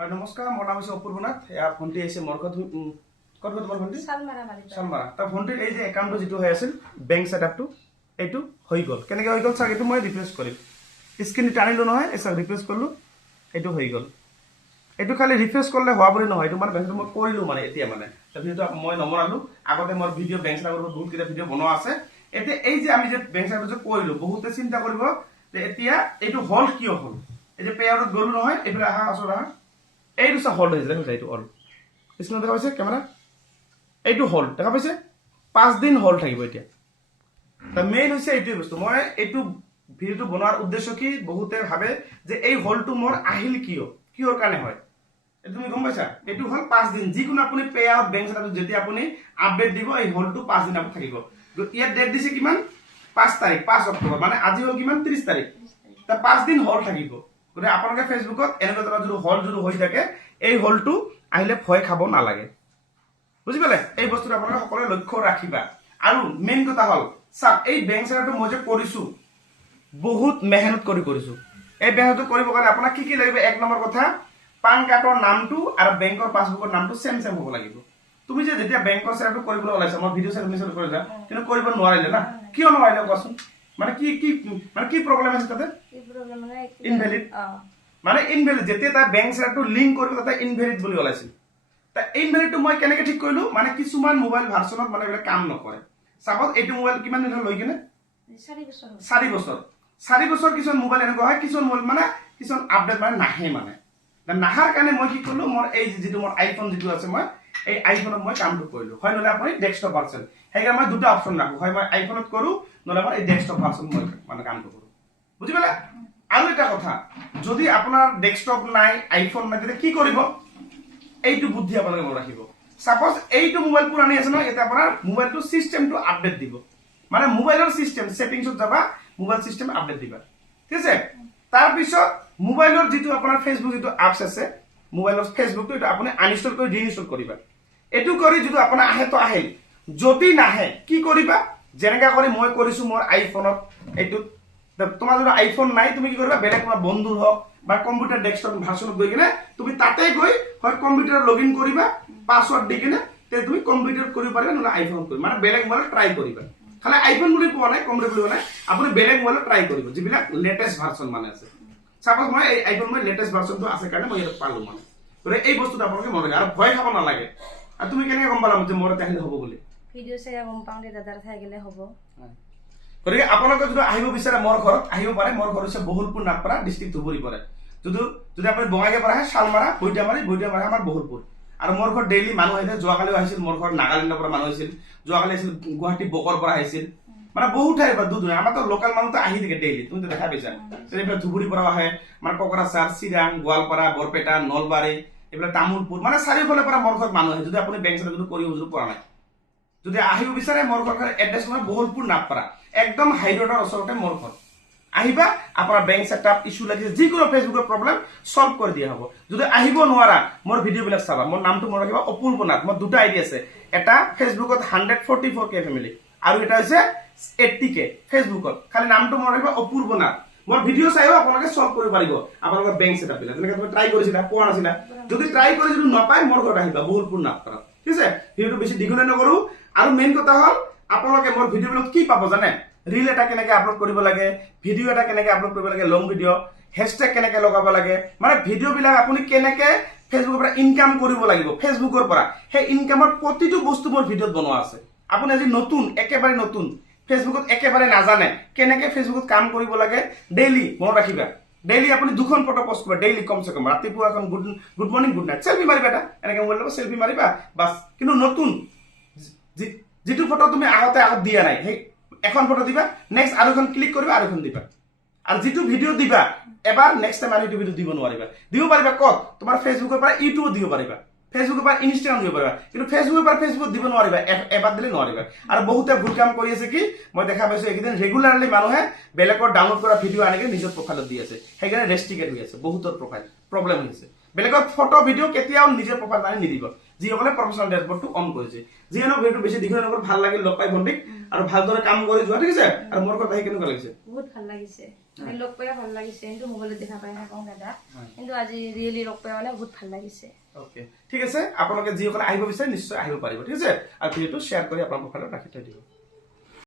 হয় নমস্কাৰ, মোৰ নাম হৈছে অপূৰ্ব নাথ। ভণ্টি আহিছে মোৰ ঘৰত। ক'ত তোমাৰ ভণ্টি? শালমাৰা। তাৰ ভণ্টিৰ এই যে একাউণ্টটো যিটো হৈ আছিল বেংক ছেটআপটো, এইটো হৈ গ'ল। কেনেকৈ হৈ গ'ল চাওক, এইটো মই ৰিফ্ৰেছ কৰিম। স্ক্ৰীন টানিলোঁ নহয়, এই চাওক ৰিফ্ৰেছ কৰিলোঁ, এইটো হৈ গ'ল। এইটো খালি ৰিফ্ৰেছ কৰিলে হোৱা বুলি নহয়, এইটো মানে বেংকটো মই কৰিলোঁ মানে এতিয়া মানে ভিডিঅ'টো মই নমৰালোঁ। আগতে মোৰ ভিডিঅ' বেংক ছেটআপৰ বহুতকেইটা ভিডিঅ' বনোৱা আছে। এতিয়া এই যে আমি যে বেংক ছেটআপটো যে কৰিলোঁ, বহুতে চিন্তা কৰিব যে এতিয়া এইটো হ'ল কিয় হ'ল। এই যে পে আউটত গ'লো নহয়, এইফালে আহা ওচৰত আহা, এইটো চা হল্ড হৈছে, দেখা এইটো অল স্ক্ৰীনত দেখা পাইছে কেমেৰা, এইটো হল্ড দেখা পাইছে। 5 দিন হল্ড থাকিব এতিয়া। মেইন হৈছে এইটোৱে বস্তু। মই এইটো ভিডিঅ'টো বনোৱাৰ উদ্দেশ্য কি, বহুতে ভাবে যে এই হল্ডটো মোৰ আহিল কিহৰ কাৰণে হয়, তুমি গম পাইছা। এইটো হ'ল 5 দিন। যিকোনো আপুনি পে আউট বেংক ছেটআপত যেতিয়া আপুনি আপডেট দিব, এই হল্ডটো 5 দিন আগত থাকিব। ইয়াত ডেট দিছে কিমান, 5 তাৰিখ, 5 অক্টোবৰ, মানে আজি হ'ল কিমান 30 তাৰিখ। 5 দিন হল্ড থাকিব। গতিকে আপোনালোকে ফেচবুকত এনেকুৱা ধৰণৰ যদি হল্ড যদি হৈ থাকে, এই হল্ডটো আহিলে ভয় খাব নালাগে, বুজি পালে। এই বস্তুটো আপোনালোকে সকলোৱে লক্ষ্য ৰাখিবা। আৰু মেইন কথা হ'ল চাওক, এই বেংক ছেটআপটো মই যে কৰিছোঁ, বহুত মেহনত কৰিছোঁ। এই মেহনত কৰিবৰ কাৰণে আপোনাক কি লাগিব, 1 নম্বৰ কথা, পান কাৰ্ডৰ নামটো আৰু বেংকৰ পাছবুকৰ নামটো চেম হ'ব লাগিব। তুমি যে যেতিয়া বেংকৰ ছেটআপটো কৰিবলৈ ওলাইছা, মই ভিডিঅ' চাবমিছন কৰিলা, কিন্তু কৰিব নোৱাৰিলে না, কিয় নোৱাৰিলে কোৱাচোন। মানে কি প্ৰব্লেম আছে তাতে, ইনভেলিড মানে ইনভেলিড। যেতিয়া তাৰ বেংক ছেটআপটো লিংক কৰিব তাতে ইনভেলিড বুলি ওলাইছিল। ইনভেলিডটো মই কেনেকৈ ঠিক কৰিলোঁ, মানে কিছুমান মোবাইল ভাৰ্চনত মানে এইবিলাক কাম নকৰে। চাপজ এইটো মোবাইল কিমান দিন লৈ কিনে 4 বছৰ। 4 বছৰ কিছুমান মোবাইল এনেকুৱা হয়, কিছুমান মোবাইল মানে কিছুমান আপডেট মানে নাহে। মানে নাহাৰ কাৰণে মই কি কৰিলোঁ, মোৰ এই যিটো মোৰ আইফোন যিটো আছে, মই এই আইফোনত মই কামটো কৰিলোঁ। হয় নহ'লে আপুনি ডেস্কটপ ভাৰ্চন, সেইকাৰণে মই দুটা অপশ্যন ৰাখোঁ, হয় মই আইফোনত কৰোঁ, নহ'লে মই এই ডেস্কটপ ভাৰ্চন মই মানে কামটো কৰোঁ, বুজি পালে। আৰু এটা কথা, যদি আপোনাৰ ডেস্কটপ নাই, আইফোন নাই, তেতিয়া কি কৰিব, এইটো বুদ্ধি আপোনালোকে মনত ৰাখিব। সাপোজ এইটো মোবাইল পুৰণি আছে নহয়, এতিয়া আপোনাৰ মোবাইলটো চিষ্টেমটো আপডেট দিব, মানে মোবাইলৰ চিষ্টেম ছেটিংছত যাবা, মোবাইল চিষ্টেম আপডেট দিবা, ঠিক আছে। তাৰপিছত মোবাইলৰ যিটো আপোনাৰ ফেচবুক যিটো এপছ আছে, মোবাইলৰ ফেচবুকটো এইটো আপুনি আনইনষ্টল কৰি ৰিইনষ্টল কৰিবা। এইটো কৰি যদি আপোনাৰ আহে তো আহিল, যদি নাহে কি কৰিবা, যেনেকা কৰি মই কৰিছোঁ মোৰ আইফোনত। এইটোত তোমাৰ যদি আইফোন নাই, তুমি কি কৰিবা, বেলেগ তোমাৰ বন্ধুৰ হওক বা কম্পিউটাৰ ডেস্কটপ ভাৰ্চনত গৈ কিনে তুমি তাতে গৈ হয় কম্পিউটাৰত লগ ইন কৰিবা, পাছৱৰ্ড দি কিনে তুমি কম্পিউটাৰত কৰিব পাৰিবা, নহ'লে আইফোনত কৰিবা। মানে বেলেগ মোবাইলত ট্ৰাই কৰিবা। খালি আইফোন বুলি কোৱা নাই, কম্পিউটাৰ বুলি কোৱা নাই, আপুনি বেলেগ মোবাইলত ট্ৰাই কৰিব, যিবিলাক লেটেষ্ট ভাৰ্চন মানে আছে। চাপোজ মই এই আইফোন মই লেটেষ্ট ভাৰ্চনটো আছে কাৰণে মই ইয়াত পালোঁ মানে। গতিকে এই বস্তুটো আপোনালোকে মনত ৰাখে, আৰু ভয় খাব নালাগে। আৰু তুমি কেনেকৈ গম পালা যে মোৰ আহিলে হ'ব বুলি, ভিডিঅ' চাই গম পাওঁ দে, দাদাৰ ঠাই গ'লে হ'ব। গতিকে আপোনালোকে যদি আহিব বিচাৰে মোৰ ঘৰত আহিব পাৰে। মোৰ ঘৰ হৈছে বহুলপুৰ নাগপাৰা, ডিষ্ট্ৰিক্ট ধুবুৰী পৰে। যদি আপুনি বঙাইগাঁৱৰ পৰা আহে, শালমাৰা, বৈদ্যামাৰী আমাৰ বহুলপুৰ। আৰু মোৰ ঘৰত ডেইলি মানুহ আহিছে। যোৱাকালিও আহিছিল মোৰ ঘৰত, নাগালেণ্ডৰ পৰা মানুহ আহিছিল। যোৱাকালি আহিছিল গুৱাহাটী বকৰ পৰা আহিছিল, মানে বহুত ঠাইৰ পৰা, দূৰ আমাৰতো লোকেল মানুহতো আহি থাকে ডেইলি, তুমিতো দেখা পাইছা। এইবিলাক ধুবুৰীৰ পৰা আহে, মানে কোকৰাঝাৰ, চিৰাং, গোৱালপাৰা, বৰপেটা, নলবাৰী, এইবিলাক তামোলপুৰ, মানে চাৰিওফালৰ পৰা মোৰ ঘৰত মানুহ আহে। যদি আপুনি বেংক ছেটআপ কৰিব পৰা নাই, যদি আহিব বিচাৰে, মোৰ ঘৰ এড্ৰেছ মানে বহুলপুৰ নাগপাৰা, একদম হাই ৰোডৰ ওচৰতে মোৰ ঘৰ। আহিবা, আপোনাৰ বেংক ছেটআপ ইছ্যু লাগিছে, যিকোনো ফেচবুকৰ প্ৰব্লেম সলভ কৰি দিয়া হ'ব। যদি আহিব নোৱাৰা, মোৰ ভিডিঅ'বিলাক চাবা। মোৰ নামটো মনত ৰাখিবা, অপূৰ্ব নাথ। মোৰ দুটা আইডি আছে, এটা ফেচবুকত 144K ফেমিলি, আৰু এটা হৈছে 80K ফেচবুকত। খালি নামটো মনত ৰাখিবা, অপূৰ্ব নাথ। মোৰ ভিডিঅ' চাইও আপোনালোকে সলভ কৰিব পাৰিব আপোনালোকৰ বেংক ছেটআপ বিলাক। যেনেকৈ তুমি ট্ৰাই কৰিছিলা, পোৱা নাছিলা, যদি ট্ৰাই কৰি যদি নাপায়, মোৰ ঘৰত আহিবা, বহুলপুৰ নাগপাৰা, ঠিক আছে। ভিডিঅ'টো বেছি দীঘলীয়া নকৰো। আৰু মেইন কথা হ'ল, আপোনালোকে মোৰ ভিডিঅ'বিলাক কি পাব জানে, ৰিল এটা কেনেকৈ আপলোড কৰিব লাগে, ভিডিঅ' এটা কেনেকৈ আপলোড কৰিব লাগে, লং ভিডিঅ', হেছটেগ কেনেকৈ লগাব লাগে, মানে ভিডিঅ'বিলাক আপুনি কেনেকৈ ফেচবুকৰ পৰা ইনকাম কৰিব লাগিব, ফেচবুকৰ পৰা সেই ইনকামৰ প্ৰতিটো বস্তু মোৰ ভিডিঅ'ত বনোৱা আছে। আপুনি আজি নতুন, একেবাৰে নতুন, ফেচবুকত একেবাৰে নাজানে কেনেকৈ ফেচবুকত কাম কৰিব লাগে, ডেইলি মনত ৰাখিবা, ডেইলি আপুনি 2খন ফটো পোষ্ট কৰিব, ডেইলি কমচে কম। ৰাতিপুৱা এখন good morning, good night, selfie মাৰিবা, এটা এনেকৈ মোবাইল ল'ব, চেলফি মাৰিবা বাছ। কিন্তু নতুন যিটো ফটো তুমি আগত দিয়া নাই, সেই এখন ফটো দিবা, নেক্সট আৰু এখন ক্লিক কৰিবা, আৰু এখন দিবা। আৰু যিটো ভিডিঅ' দিবা এবাৰ, নেক্সট টাইম আৰু সেইটো ভিডিঅ' দিব নোৱাৰিবা। দিব পাৰিবা ক'ত, তোমাৰ ফেচবুকৰ পৰা ইউটিউবত দিব পাৰিবা, ফেচবুকৰ পৰা ইনষ্টাগ্ৰাম দিব পাৰিবা, কিন্তু ফেচবুকৰ পৰা ফেচবুকত দিব নোৱাৰিবা, এবাৰ দিলে নোৱাৰিবা। আৰু বহুতে ভুল কাম কৰি আছে, কি মই দেখা পাইছো এইকেইদিন ৰেগুলাৰলি মানুহে বেলেগৰ ডাউনলোড কৰা ভিডিঅ' আনি নিজৰ প্ৰফাইলত দি আছে, সেইকাৰণে ৰেষ্ট্ৰিকেট হৈ আছে, বহুতৰ প্ৰফাইল প্ৰব্লেম হৈছে। বেলেগৰ ফটো ভিডিঅ' কেতিয়াও নিজৰ প্ৰফাইল আনি নিদিব, যিসকলে প্ৰফেচনেল ডেছবৰ্ডটো অন কৰিছে। যিহেতু ভিডিঅ'টো বেছি দীঘলীয়া নকৰো, ভাল লাগিল লগ পাই ভণ্টিক, আৰু ভালদৰে কাম কৰি যোৱা, ঠিক আছে। আৰু মোৰ কথা আহি কেনেকুৱা লাগিছে? বহুত ভাল লাগিছে মানে লগ পাই ভাল লাগিছে কিন্তু মোবাইলত দেখা পাই থাকোঁ দাদা হয়। কিন্তু আজি ৰিয়েলি লগ পাই মানে বহুত ভাল লাগিছে ওকে ঠিক আছে আপোনালোকে যিসকলে আহিব বিচাৰে নিশ্চয় আহিব পাৰিব ঠিক আছে আৰু ভিডিঅ'টো শ্বেয়াৰ কৰি আপোনাৰ প্ৰফাইলত ৰাখি থৈ দিব